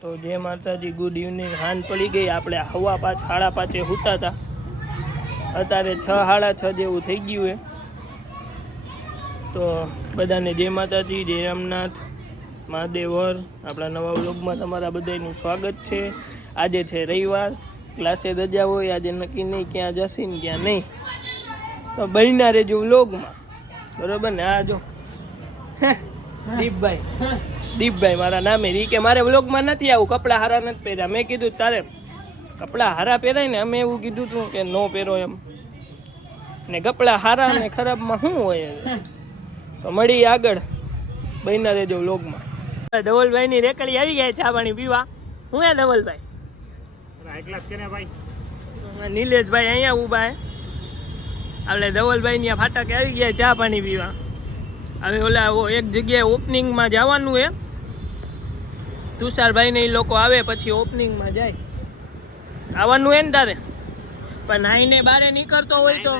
તો જય માતાજી, ગુડ ઇવનિંગ। હાન પડી ગઈ, આપણે હવા 5 સાડા 5 સૂતા હતા, અત્યારે 6 સાડા 6 જેવું થઈ ગયું છે। તો બધાને જય માતાજી, જય રામનાથ મહાદેવર। આપણા નવા વ્લોગમાં તમારા બધાનું સ્વાગત છે। આજે છે રવિવાર, ક્લાસે રજા હોય, આજે નક્કી નહીં ક્યાં જશે ને ક્યાં નહીં, તો બન્યા રહેજો વ્લોગમાં, બરોબર ને। આ જો દીપભાઈ મારા નામે રી કે મારે વ્લોગમાં નથી આવું, કપડાં હારા નથી પહેર્યા। મેં કીધું તારે કપડાં હારા પહેરાય ને, અમે એવું કીધું હતું કે નો પહેરો એમ, ને કપડાં હારા ને ખરાબમાં શું હોય। તો મળી આગળ, બન્યા રહેજો વ્લોગમાં। ધવલભાઈ ની રેકડી આવી ગયા, ચા પાણી પીવા। હું હે ધવલભાઈ? નિલેશભાઈ અહીંયા ઊભા હે, આપણે ધવલભાઈ ની ફાટકે આવી ગયા ચા પાણી પીવા। હવે ઓલા એક જગ્યાએ ઓપનિંગમાં જવાનું હે, તુષારભાઈ ને એ લોકો આવે પછી ઓપનિંગમાં જાય। આવવાનું હે ને તારે? પણ નાઈને બારે નીકળતો હોય તો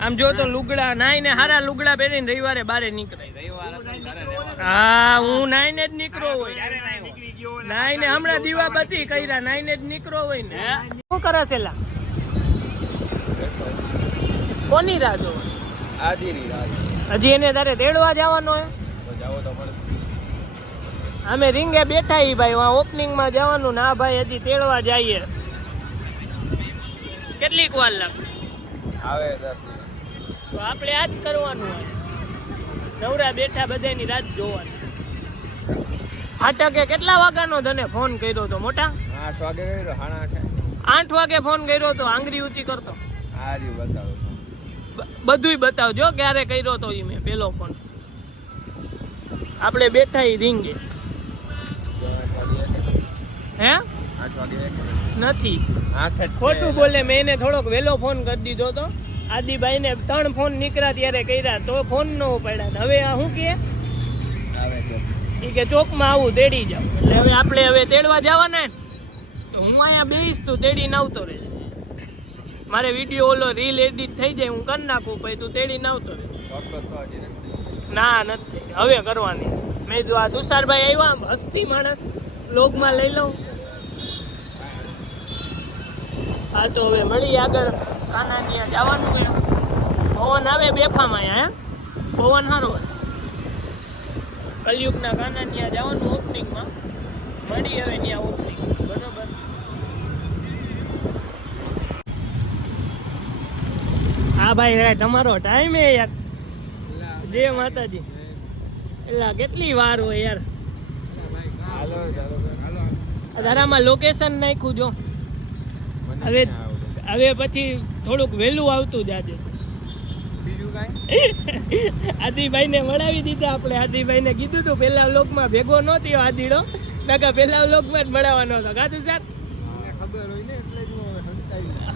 આમ જો તો લુગડા નાઈને હારા લુગડા પહેરીને રવિવારે બારે નીકળે। હા, હું નાઈને જ નીકળો હોય, નાઈને હમણાં દીવાબત્તી કર્યા, નાઈને જ નીકળો હોય ને। શું કરે છે લા? કોની રાહ જોવે? હજી એને તારે તેડવા જવાનો હે? અમે રીંગે બેઠા ઈ ભાઈ, ઓપનિંગ માં જવાનું ના ભાઈ, હજી તેડવા જઈએ। કેટલીક વાર લાગશે? આવે 10 મિનિટ। તો આપણે આજ કરવાનું હોય, નવરા બેઠા બધાની રાત જોવાની। ફાટકે કેટલા વાગ્યાનો તને ફોન કર્યો તો મોટા? 8 વાગે કર્યો, 8 વાગે ફોન કર્યો તો, આંગળી ઊંચી કરતો। બધુંય બતાવજો ક્યારે કર્યો તો ઈ મેં પેલો ફોન। આપણે બેઠા ઈ રીંગે હે? 8 વાગે નથી, ખોટું બોલે। મેં એને થોડોક વેલો ફોન કરી દીધો તો, આદિભાઈ ને 3 ફોન નીકળ્યા ત્યારે કર્યા તો ફોન ન ઉપાડ્યા। હવે આ શું કે ચોકમાં આવું તેડી જાવ, એટલે હવે આપણે હવે તેડવા જવાના તો હું અહીંયા બેસીશ, તું તેડીને આવતો રહેજે। મારે વિડીયો ઓલો રીલ એડિટ થઈ જાય, હું કરી નાખું, પછી તું તેડીને આવતો રહે। ના નથી, હવે કરવાની। મેં જો આ તુષારભાઈ આવ્યા, હસ્તી માણસ, વ્લોગમાં લઈ લઉં। હા તો હવે મળી આગળ, કાના ત્યાં જવાનું છે। પવન આવે બેફામાં અહીંયા, પવન સારો કલયુગના કાના ત્યાં જવાનું ઓપનિંગમાં, મળી હવે ત્યાં ઓપનિંગ, બરોબર। હા ભાઈ, તમારો ટાઈમ હે યાર, જય માતાજી। એલા કેટલી વાર હોય યાર, તારામાં લોકેશન નાખ્યું જો, હવે પછી થોડુંક વહેલું આવતું જાજે। આદિભાઈ ને મળાવી દીધા આપણે, આદિભાઈ ને કીધું તું પેલા વ્લોગમાં ભેગો નો થયો આદીડો, કાકા પેલા વ્લોગમાં જ મળવાનો હતો, કાતું સર ખબર હોય ને એટલે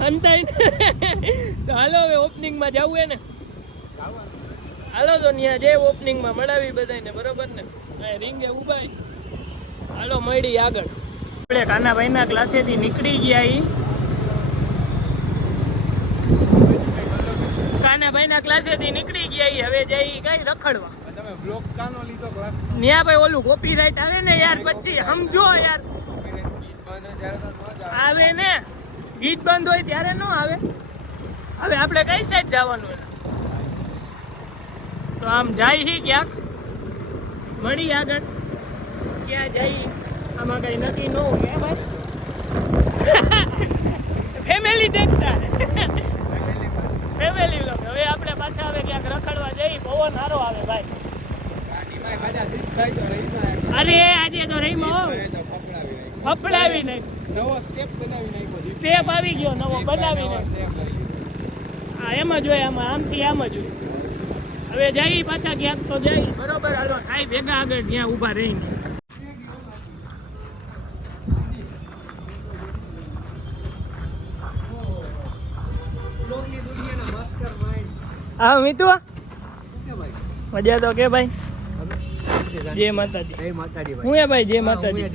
હંતાઈ। તો હાલો હવે ઓપનિંગમાં જવું હે ને, હાલો તો ત્યાં જે ઓપનિંગમાં મળાવી બધાને, બરોબર ને? રીંગે ઉભા, હાલો મળી આગળ। આપણે કાનાભાઈના ક્લાસેથી નીકળી ગયા, કાનાભાઈના ક્લાસેથી નીકળી ગયા, હવે જઈ કઈ રખડવા। તમે બ્લોક કાનો લીધો ક્લાસ? ન્યા ભાઈ ઓલું કોપીરાઈટ આવે ને યાર, પછી સમજો યાર, આવે ને ગીત બંધ હોય ત્યારે ન આવે। હવે આપણે કઈ સાઈડ જવાનું હોય તો આમ જાય હી ક્યાંક, મળી આગળ ક્યાં જાય આમાં કઈ નક્કી ન હોય ભાઈ। ફેમિલી દેખતા ફેમિલી લોક। હવે આપણે પાછા હવે ક્યાંક રખડવા જઈ, પવન સારો આવે ભાઈ। અરે આજે તો રહીમાં ફફડાવી નાખ, નવો સ્ટેપ બનાવી નાખ્યો, સ્ટેપ આવી ગયો નવો બનાવી નાખ્યો। હા એમ જ હોય, આમાં આમથી આમ જ હોય। હવે જઈ પાછા ક્યાંક તો જઈ, બરોબર? હાલો થાય ભેગા આગળ ત્યાં ઊભા રહીને। હા મિતુ, મજા તો કે ભાઈ? જય માતાજી। હું હે ભાઈ? જય માતાજી।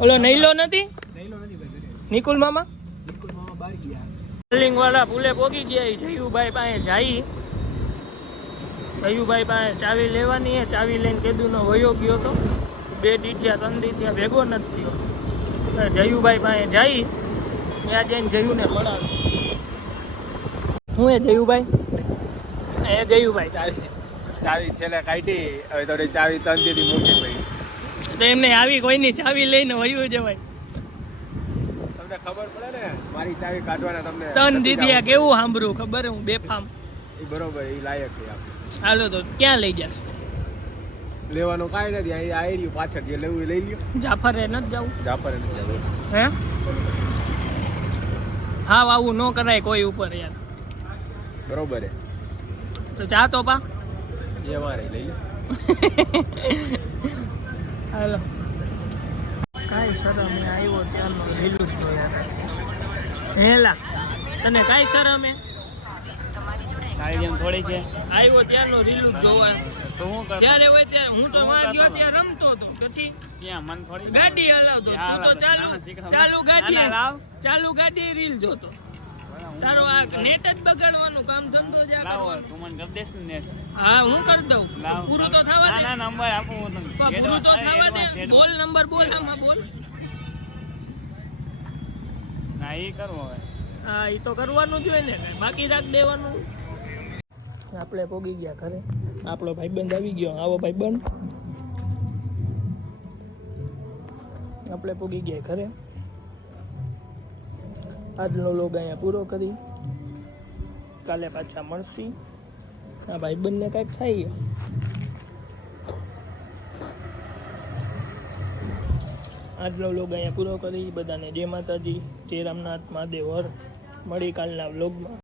ઓલો નૈલો નથી? નિકુલ મામા બહાર ગયા, બિલ્ડિંગ વાળા પુલે પોગી ગયા। જયુભાઈ પાસે જાય, જયુભાઈ પાસે ચાવી લેવાની હે, ચાવી લઈને કેદુનો વયો ગયો તો, 2 દી થયા 3 દી થયા ભેગો નથી થયો. જયુભાઈ પાસે જઈ ત્યાં જઈને જયુને મળાવે. હું એ જયુભાઈ ચાવી છેલ્લે કાઢી, હવે તો ચાવી 3 દીથી મૂકી પડી. તો એમને આવી કોઈની ચાવી લઈને વયું જવાય. તમને ખબર પડે ને મારી ચાવી કાઢવાના તમને 3 દીથી આ કેવું સાંભળ્યું ખબર હું બેફામ. એ બરોબર, એ લાયક છે આપણે. હાલો તો ક્યાં લઈ જશો? લેવાનું કાંઈ નથી, અહીં આવી રહ્યું પાછળ જે લેવું એ લઈ લ્યો. જાફરે નથી જવું? જાફરે નથી જવું. હે હા આવું ન કરાય કોઈ ઉપર યાર. બરોબર હે. તો ચા તો પા એ મારે લઈ લો. હાલો કાંઈ શરમ એ આવ્યો ત્યારનો લીલું જ જોયા. હેલા તને કાંઈ શરમ એ થોડી છે આવ્યો ત્યારનો લીલું જ જોવા. તો હું ત્યારે હોય ત્યારે હું તો વાર ગયો ત્યાં રમતો હતો, પછી ત્યાં મન થોડી ગાડી હલાવતો, તું તો ચાલુ ગાડી રીલ જોતો. તારો આ નેટ જ બગાડવાનું કામ ધંધો જ આ કરવાનો. તું મને કરી દેશ ને. હા હું કરી દઉં, પૂરું તો થવા દે. ના નંબર આપું હું તમને. પૂરું તો થવા દે. બોલ નંબર બોલ, આમાં બોલ. ના એ કરવો હવે. હા એ તો કરવાનું જ હોય ને, બાકી રાખ દેવાનું. આપણે પોગી ગયા ઘરે. આપણો ભાઈબંધ આવી ગયો. આવો ભાઈબંધ. આપણે પોગી ગયા ઘરે. આજનો લોગ અહીંયા પૂરો કરી, કાલે પાછા મળશી. આ ભાઈબંધને કાંઈક થાય. આજનો લોગ અહીંયા પૂરો કરી. બધાને જય માતાજી, જય રામનાથ મહાદેવ હર. મળી કાલના વ્લોગમાં.